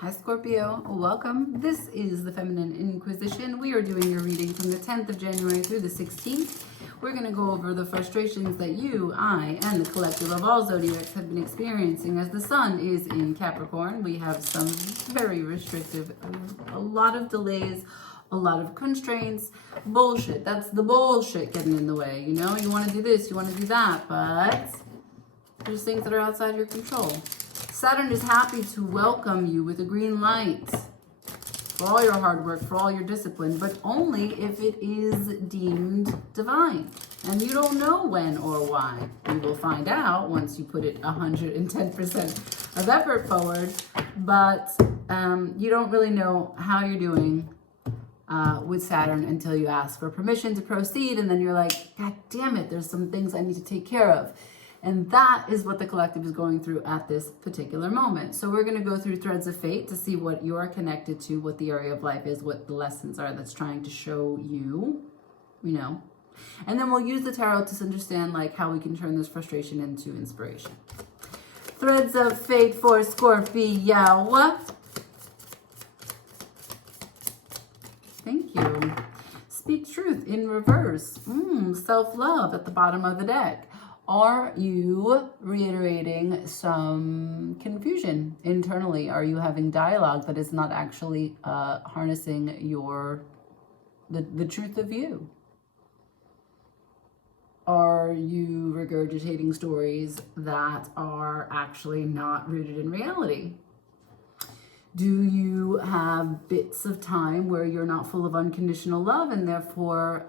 Hi Scorpio, welcome. This is the Feminine Inquisition. We are doing your reading from the 10th of January through the 16th. We're going to go over the frustrations that you, I, and the collective of all zodiacs have been experiencing as the sun is in Capricorn. We have some very restrictive, a lot of delays, a lot of constraints, bullshit. That's the bullshit getting in the way. You know, you want to do this, you want to do that, but there's things that are outside your control. Saturn is happy to welcome you with a green light for all your hard work, for all your discipline, but only if it is deemed divine. And you don't know when or why. You will find out once you put it 110% of effort forward, but you don't really know how you're doing with Saturn until you ask for permission to proceed, and then you're like, God damn it, there's some things I need to take care of. And that is what the collective is going through at this particular moment. So we're going to go through threads of fate to see what you're connected to, what the area of life is, what the lessons are that's trying to show you, you know. And then we'll use the tarot to understand like how we can turn this frustration into inspiration. Threads of fate for Scorpio. Thank you. Speak truth in reverse. Self-love at the bottom of the deck. Are you reiterating some confusion internally? Are you having dialogue that is not actually harnessing the truth of you? Are you regurgitating stories that are actually not rooted in reality? Do you have bits of time where you're not full of unconditional love and therefore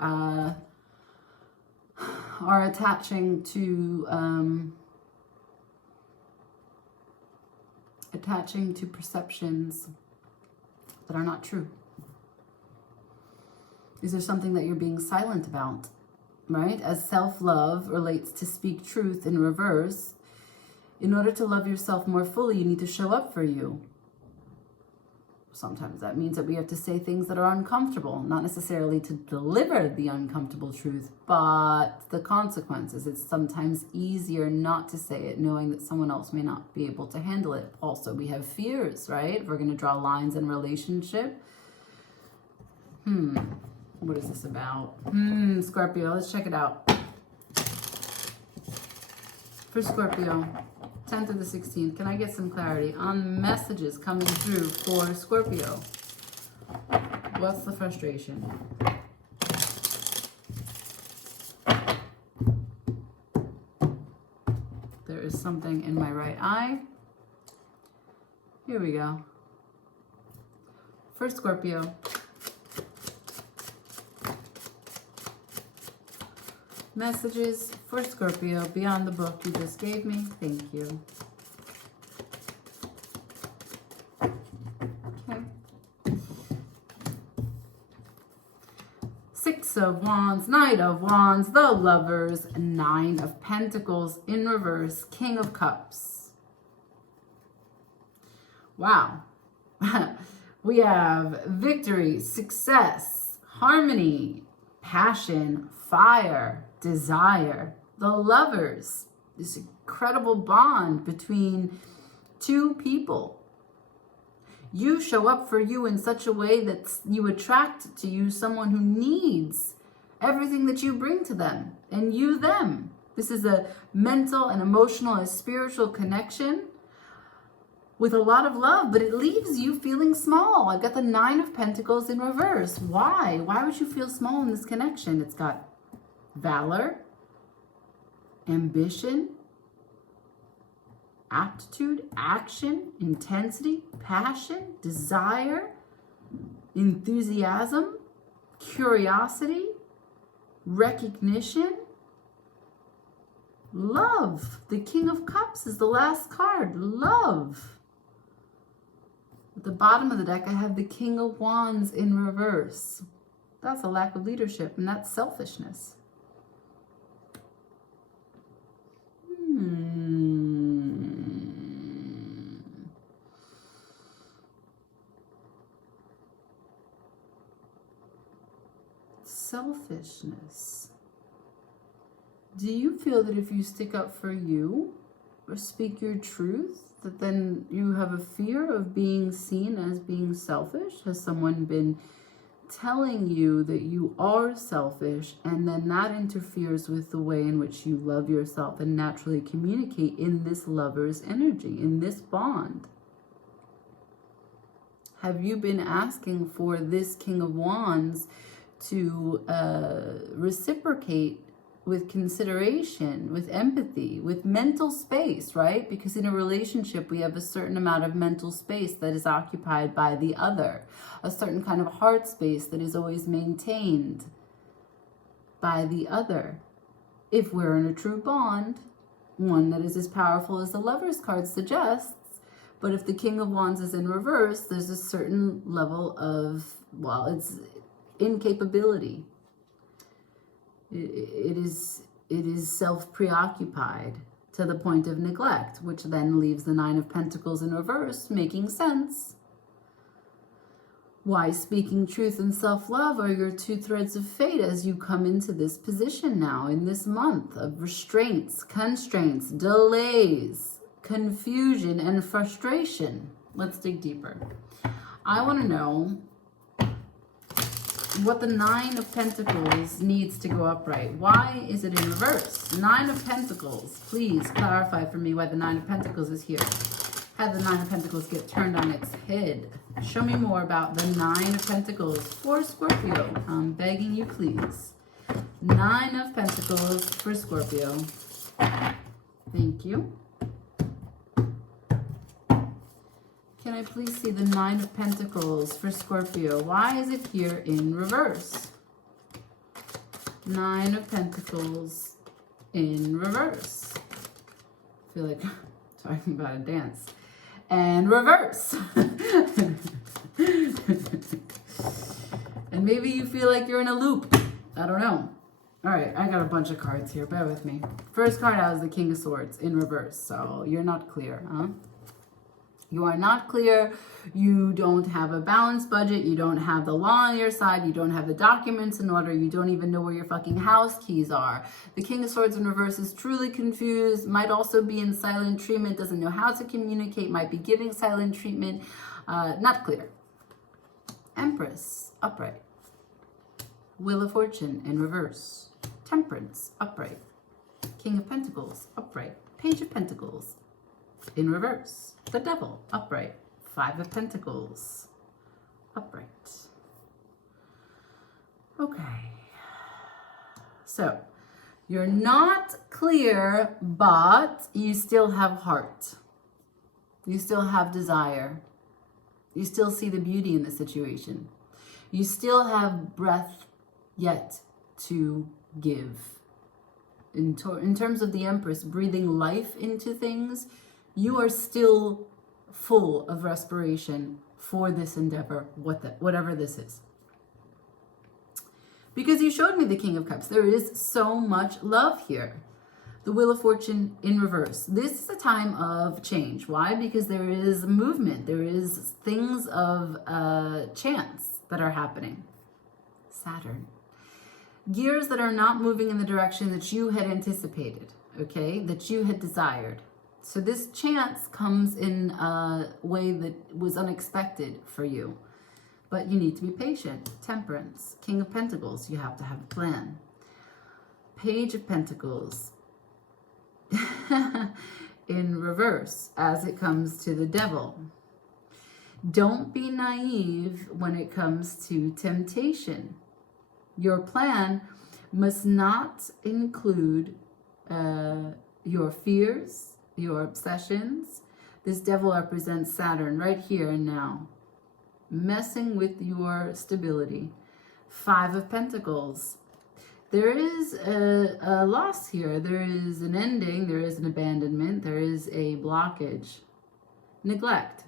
are attaching to perceptions that are not true? Is there something that you're being silent about, right? As self-love relates to speak truth in reverse, in order to love yourself more fully, you need to show up for you. Sometimes that means that we have to say things that are uncomfortable, not necessarily to deliver the uncomfortable truth, but the consequences. It's sometimes easier not to say it, knowing that someone else may not be able to handle it. Also, we have fears, right? We're going to draw lines in relationship. What is this about? Scorpio, let's check it out. For Scorpio, 10th to the 16th, can I get some clarity on messages coming through for Scorpio? What's the frustration? There is something in my right eye. Here we go. For Scorpio. Messages for Scorpio beyond the book you just gave me. Thank you. Okay. Six of Wands, Knight of Wands, the Lovers, Nine of Pentacles in reverse, King of Cups. Wow. We have victory, success, harmony, passion, fire, desire, the Lovers, this incredible bond between two people. You show up for you in such a way that you attract to you someone who needs everything that you bring to them, and you them. This is a mental and emotional and spiritual connection with a lot of love, but it leaves you feeling small. I've got the Nine of Pentacles in reverse. Why? Why would you feel small in this connection? It's got valor, ambition, aptitude, action, intensity, passion, desire, enthusiasm, curiosity, recognition, love. The King of Cups is the last card. Love. At the bottom of the deck, I have the King of Wands in reverse. That's a lack of leadership, and that's selfishness. Selfishness. Do you feel that if you stick up for you or speak your truth, that then you have a fear of being seen as being selfish? Has someone been telling you that you are selfish, and then that interferes with the way in which you love yourself and naturally communicate in this lover's energy, in this bond? Have you been asking for this King of Wands to reciprocate with consideration, with empathy, with mental space, right? Because in a relationship, we have a certain amount of mental space that is occupied by the other, a certain kind of heart space that is always maintained by the other. If we're in a true bond, one that is as powerful as the Lover's card suggests, but if the King of Wands is in reverse, there's a certain level of, well, it's incapability. It is self-preoccupied to the point of neglect, which then leaves the Nine of Pentacles in reverse, making sense. Why speaking truth and self-love are your two threads of fate as you come into this position now in this month of restraints, constraints, delays, confusion, and frustration. Let's dig deeper. I want to know what the Nine of Pentacles needs to go upright. Why is it in reverse? Nine of Pentacles. Please clarify for me why the Nine of Pentacles is here. Had the Nine of Pentacles get turned on its head? Show me more about the Nine of Pentacles for Scorpio. I'm begging you, please. Nine of Pentacles for Scorpio. Thank you. Can I please see the Nine of Pentacles for Scorpio? Why is it here in reverse? Nine of Pentacles in reverse. I feel like I'm talking about a dance. And reverse. And maybe you feel like you're in a loop. I don't know. All right, I got a bunch of cards here. Bear with me. First card out is the King of Swords in reverse. So you're not clear, huh? You are not clear. You don't have a balanced budget. You don't have the law on your side. You don't have the documents in order. You don't even know where your fucking house keys are. The King of Swords in reverse is truly confused. Might also be in silent treatment. Doesn't know how to communicate. Might be giving silent treatment. Not clear. Empress, upright. Wheel of Fortune in reverse. Temperance, upright. King of Pentacles, upright. Page of Pentacles in reverse. The Devil, upright. Five of Pentacles, upright. Okay. So, you're not clear, but you still have heart. You still have desire. You still see the beauty in the situation. You still have breath yet to give. In terms of the Empress, breathing life into things, you are still full of respiration for this endeavor, whatever this is. Because you showed me the King of Cups. There is so much love here. The Wheel of Fortune in reverse. This is a time of change. Why? Because there is movement. There is things of chance that are happening. Saturn. Gears that are not moving in the direction that you had anticipated, okay? That you had desired. So this chance comes in a way that was unexpected for you. But you need to be patient. Temperance. King of Pentacles. You have to have a plan. Page of Pentacles. In reverse as it comes to the Devil. Don't be naive when it comes to temptation. Your plan must not include your fears, your obsessions. This Devil represents Saturn right here and now, messing with your stability. Five of Pentacles. There is a loss here. There is an ending. There is an abandonment. There is a blockage. Neglect.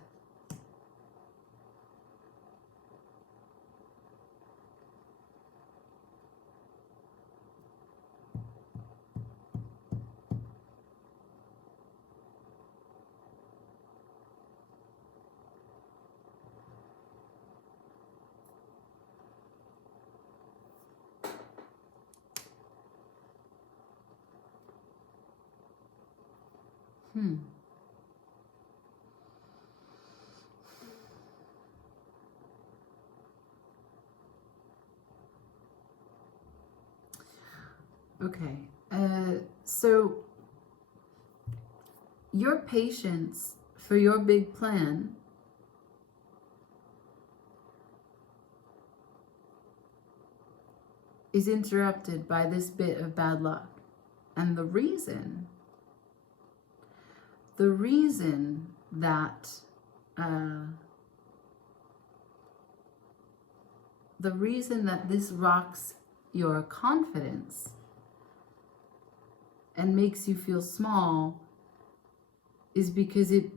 Okay. So your patience for your big plan is interrupted by this bit of bad luck. And the reason that this rocks your confidence and makes you feel small is because it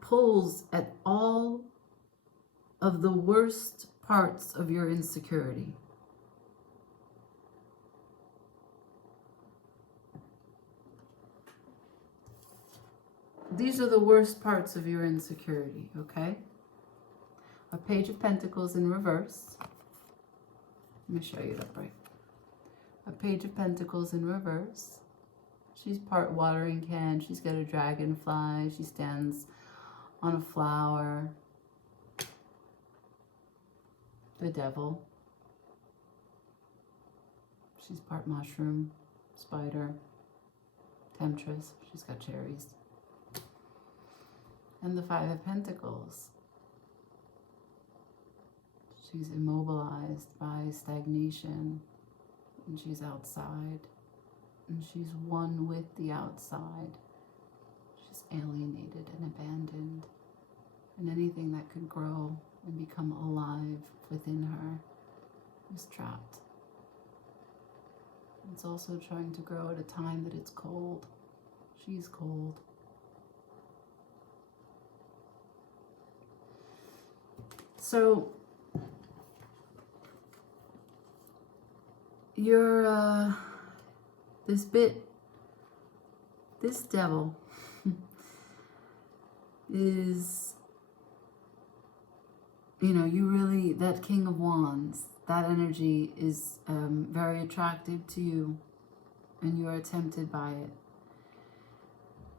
pulls at all of the worst parts of your insecurity. These are the worst parts of your insecurity, okay? A Page of Pentacles in reverse. Let me show you that right. A Page of Pentacles in reverse. She's part watering can. She's got a dragonfly. She stands on a flower. The Devil. She's part mushroom, spider, temptress. She's got cherries. And the Five of Pentacles. She's immobilized by stagnation, and she's outside, and she's one with the outside. She's alienated and abandoned, and anything that could grow and become alive within her is trapped. It's also trying to grow at a time that it's cold. She's cold. So you're this devil is, you really, that King of Wands, that energy is very attractive to you, and you're tempted by it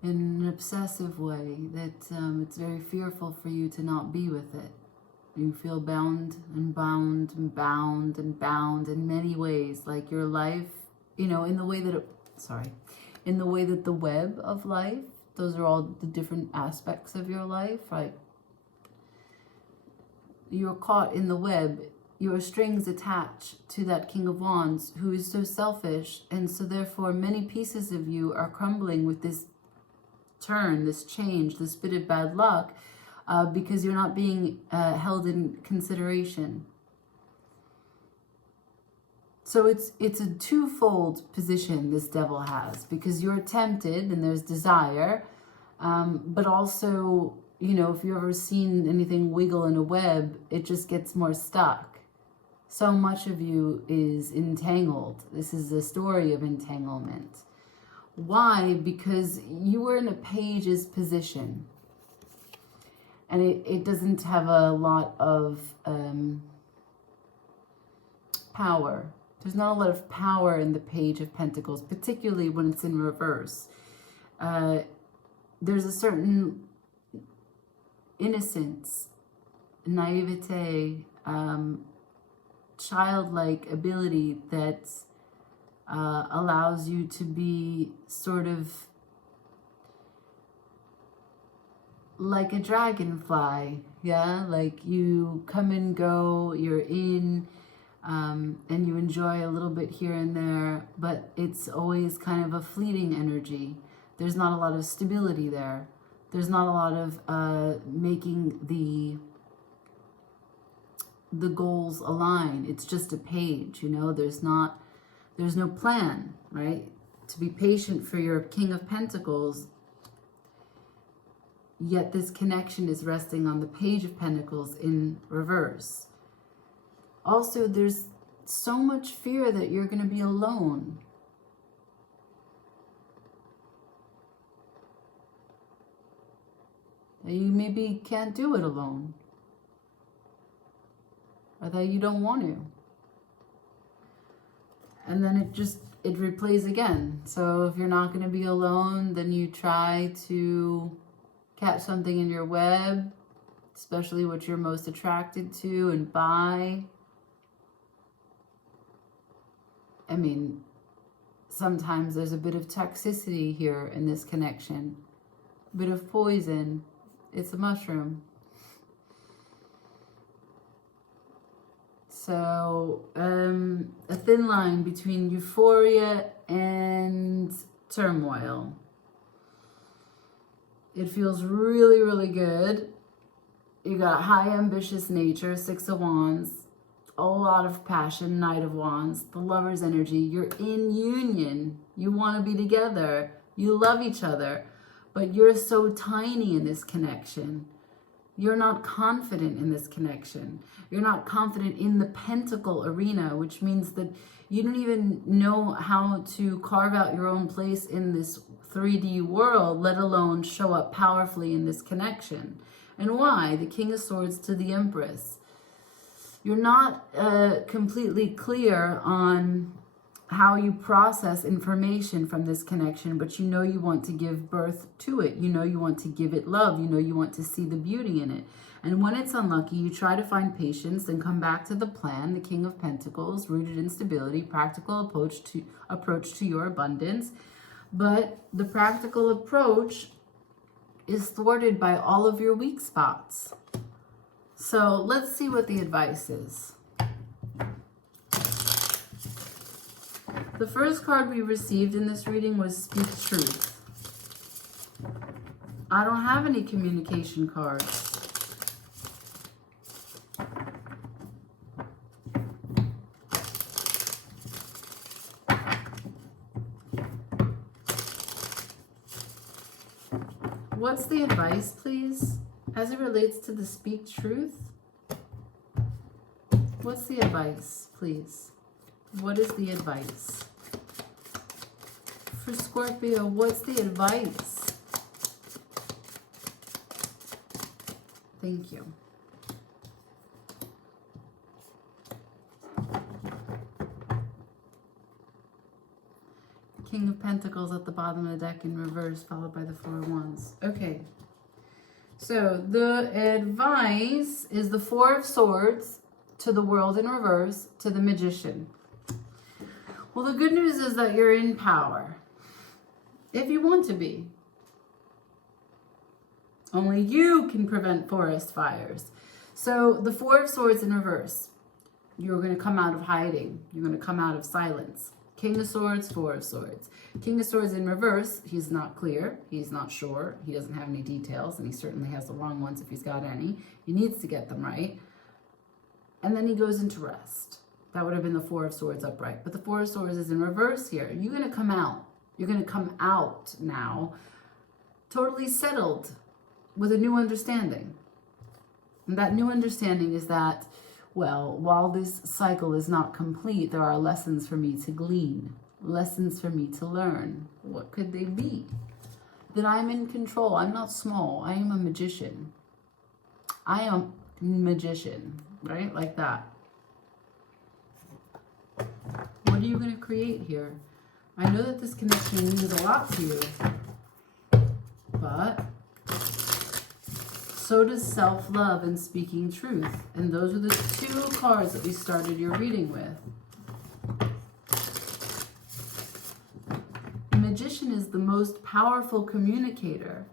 in an obsessive way that it's very fearful for you to not be with it. You feel bound and bound and bound and bound in many ways, like your life, in the way that the web of life, those are all the different aspects of your life, right? You're caught in the web, your strings attached to that King of Wands who is so selfish, and so therefore many pieces of you are crumbling with this turn, this change, this bit of bad luck, because you're not being held in consideration. So it's a twofold position this devil has, because you're tempted and there's desire, but also, if you've ever seen anything wiggle in a web, it just gets more stuck. So much of you is entangled. This is a story of entanglement. Why? Because you were in a page's position. And it doesn't have a lot of power. There's not a lot of power in the Page of Pentacles, particularly when it's in reverse. There's a certain innocence, naivete, childlike ability that allows you to be sort of like a dragonfly, yeah? Like you come and go, you're in, and you enjoy a little bit here and there, but it's always kind of a fleeting energy. There's not a lot of stability there. There's not a lot of making the goals align. It's just a page, there's no plan, right? To be patient for your King of Pentacles, yet this connection is resting on the Page of Pentacles in reverse. Also, there's so much fear that you're going to be alone. That you maybe can't do it alone. Or that you don't want to. And then it replays again. So if you're not going to be alone, then you try to catch something in your web, especially what you're most attracted to, and buy. sometimes there's a bit of toxicity here in this connection. A bit of poison. It's a mushroom. So, a thin line between euphoria and turmoil. It feels really, really good. You got high ambitious nature, 6 of Wands, a lot of passion, Knight of Wands, the Lover's energy. You're in union. You want to be together. You love each other, but you're so tiny in this connection. You're not confident in this connection. You're not confident in the pentacle arena, which means that you don't even know how to carve out your own place in this 3D world, let alone show up powerfully in this connection. And why? The King of Swords to the Empress. You're not completely clear on how you process information from this connection, but you know you want to give birth to it. You know you want to give it love. You know you want to see the beauty in it. And when it's unlucky, you try to find patience and come back to the plan, the King of Pentacles, rooted in stability, practical approach to your abundance. But the practical approach is thwarted by all of your weak spots. So let's see what the advice is. The first card we received in this reading was Speak Truth. I don't have any communication cards. What's the advice, please? As it relates to the Speak Truth? What's the advice, please? What is the advice? For Scorpio, what's the advice? Thank you. King of Pentacles at the bottom of the deck in reverse, followed by the Four of Wands. Okay. So the advice is the Four of Swords to the World in reverse to the Magician. Well, the good news is that you're in power. If you want to be. Only you can prevent forest fires. So the Four of Swords in reverse. You're going to come out of hiding. You're going to come out of silence. King of Swords, Four of Swords. King of Swords in reverse, he's not clear, he's not sure, he doesn't have any details, and he certainly has the wrong ones if he's got any. He needs to get them right. And then he goes into rest. That would have been the Four of Swords upright. But the Four of Swords is in reverse here. You're going to come out. You're going to come out now, totally settled with a new understanding. And that new understanding is that, well, while this cycle is not complete, there are lessons for me to glean, lessons for me to learn. What could they be? That I'm in control. I'm not small. I am a magician. I am a magician, right? Like that. What are you going to create here? I know that this connection means a lot to you, but so does self-love and speaking truth. And those are the two cards that we started your reading with. The Magician is the most powerful communicator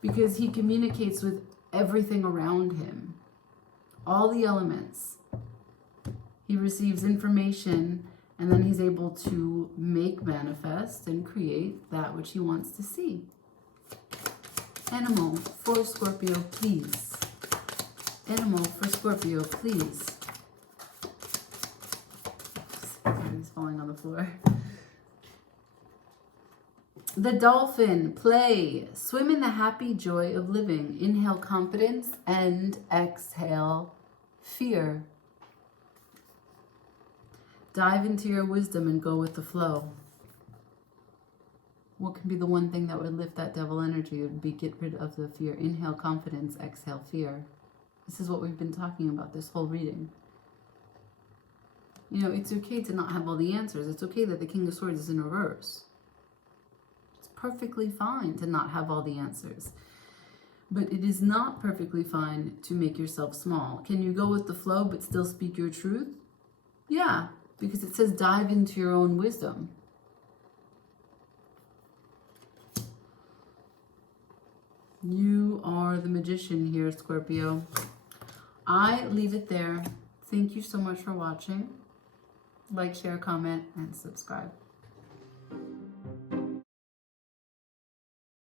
because he communicates with everything around him. All the elements. He receives information and then he's able to make manifest and create that which he wants to see. Animal for Scorpio, please. Animal for Scorpio, please. He's falling on the floor. The dolphin, play. Swim in the happy joy of living. Inhale confidence and exhale fear. Dive into your wisdom and go with the flow. What can be the one thing that would lift that devil energy? It would be get rid of the fear. Inhale confidence, exhale fear. This is what we've been talking about this whole reading. You know, it's okay to not have all the answers. It's okay that the King of Swords is in reverse. It's perfectly fine to not have all the answers. But it is not perfectly fine to make yourself small. Can you go with the flow but still speak your truth? Yeah. because it says dive into your own wisdom. You are the magician here, Scorpio. I leave it there. Thank you so much for watching. Like, share, comment, and subscribe.